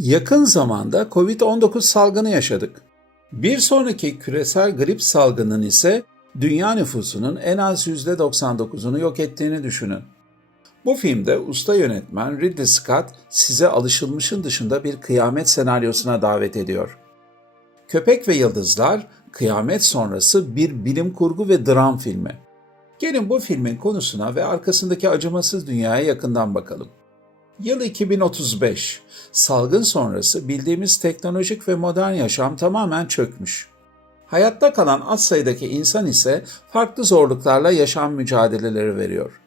Yakın zamanda Covid-19 salgını yaşadık. Bir sonraki küresel grip salgının ise dünya nüfusunun en az %99'unu yok ettiğini düşünün. Bu filmde usta yönetmen Ridley Scott size alışılmışın dışında bir kıyamet senaryosuna davet ediyor. Köpek ve Yıldızlar, kıyamet sonrası bir bilim kurgu ve dram filmi. Gelin bu filmin konusuna ve arkasındaki acımasız dünyaya yakından bakalım. Yıl 2035. Salgın sonrası bildiğimiz teknolojik ve modern yaşam tamamen çökmüş. Hayatta kalan az sayıdaki insan ise farklı zorluklarla yaşam mücadeleleri veriyor.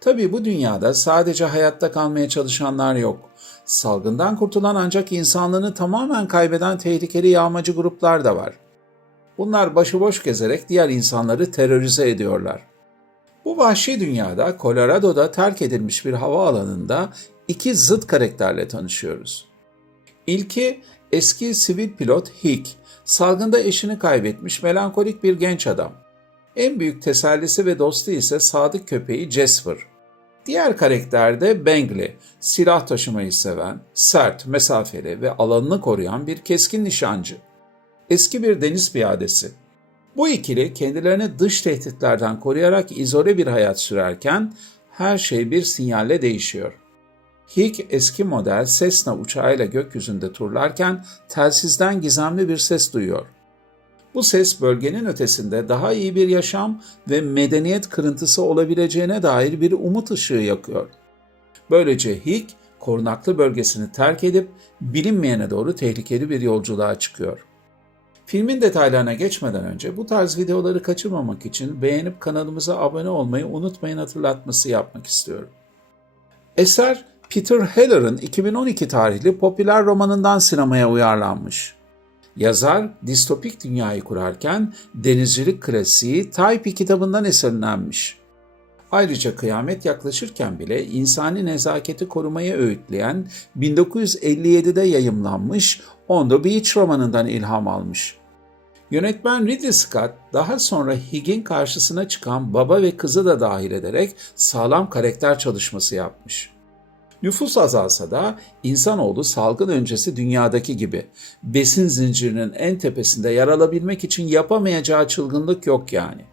Tabii bu dünyada sadece hayatta kalmaya çalışanlar yok. Salgından kurtulan ancak insanlığını tamamen kaybeden tehlikeli yağmacı gruplar da var. Bunlar başıboş gezerek diğer insanları terörize ediyorlar. Bu vahşi dünyada Colorado'da terk edilmiş bir havaalanında iki zıt karakterle tanışıyoruz. İlki eski sivil pilot Hick, salgında eşini kaybetmiş melankolik bir genç adam. En büyük tesellisi ve dostu ise sadık köpeği Jasper. Diğer karakter de Bangley, silah taşımayı seven, sert, mesafeli ve alanını koruyan bir keskin nişancı. Eski bir deniz piyadesi. Bu ikili kendilerini dış tehditlerden koruyarak izole bir hayat sürerken her şey bir sinyalle değişiyor. Hick eski model Cessna uçağıyla gökyüzünde turlarken telsizden gizemli bir ses duyuyor. Bu ses bölgenin ötesinde daha iyi bir yaşam ve medeniyet kırıntısı olabileceğine dair bir umut ışığı yakıyor. Böylece Hick korunaklı bölgesini terk edip bilinmeyene doğru tehlikeli bir yolculuğa çıkıyor. Filmin detaylarına geçmeden önce bu tarz videoları kaçırmamak için beğenip kanalımıza abone olmayı unutmayın hatırlatması yapmak istiyorum. Eser Peter Heller'ın 2012 tarihli popüler romanından sinemaya uyarlanmış. Yazar distopik dünyayı kurarken denizcilik klasiği Type kitabından esinlenmiş. Ayrıca kıyamet yaklaşırken bile insani nezaketi korumayı öğütleyen 1957'de yayımlanmış On the Beach romanından ilham almış. Yönetmen Ridley Scott daha sonra Higg'in karşısına çıkan baba ve kızı da dahil ederek sağlam karakter çalışması yapmış. Nüfus azalsa da insanoğlu salgın öncesi dünyadaki gibi besin zincirinin en tepesinde yer alabilmek için yapamayacağı çılgınlık yok yani.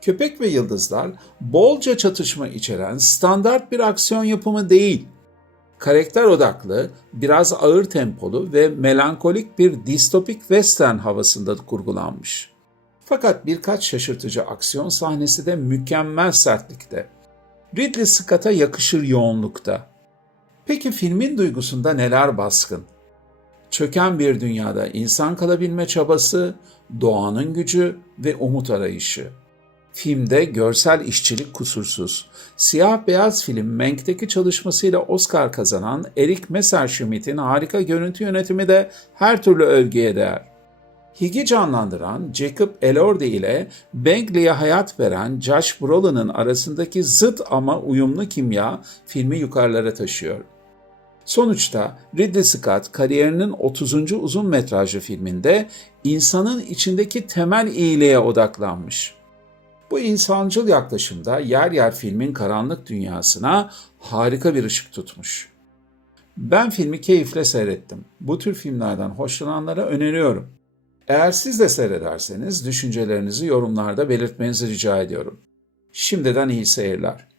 Köpek ve Yıldızlar bolca çatışma içeren standart bir aksiyon yapımı değil. Karakter odaklı, biraz ağır tempolu ve melankolik bir distopik western havasında kurgulanmış. Fakat birkaç şaşırtıcı aksiyon sahnesi de mükemmel sertlikte. Ridley Scott'a yakışır yoğunlukta. Peki filmin duygusunda neler baskın? Çöken bir dünyada insan kalabilme çabası, doğanın gücü ve umut arayışı. Filmde görsel işçilik kusursuz. Siyah-beyaz film Mank'teki çalışmasıyla Oscar kazanan Eric Messerschmidt'in harika görüntü yönetimi de her türlü övgüye değer. Higg'i canlandıran Jacob Elordi ile Bangley'e hayat veren Josh Brolin'in arasındaki zıt ama uyumlu kimya filmi yukarılara taşıyor. Sonuçta Ridley Scott kariyerinin 30. uzun metrajlı filminde insanın içindeki temel iyiliğe odaklanmış. Bu insancıl yaklaşımda yer yer filmin karanlık dünyasına harika bir ışık tutmuş. Ben filmi keyifle seyrettim. Bu tür filmlerden hoşlananlara öneriyorum. Eğer siz de seyrederseniz düşüncelerinizi yorumlarda belirtmenizi rica ediyorum. Şimdiden iyi seyirler.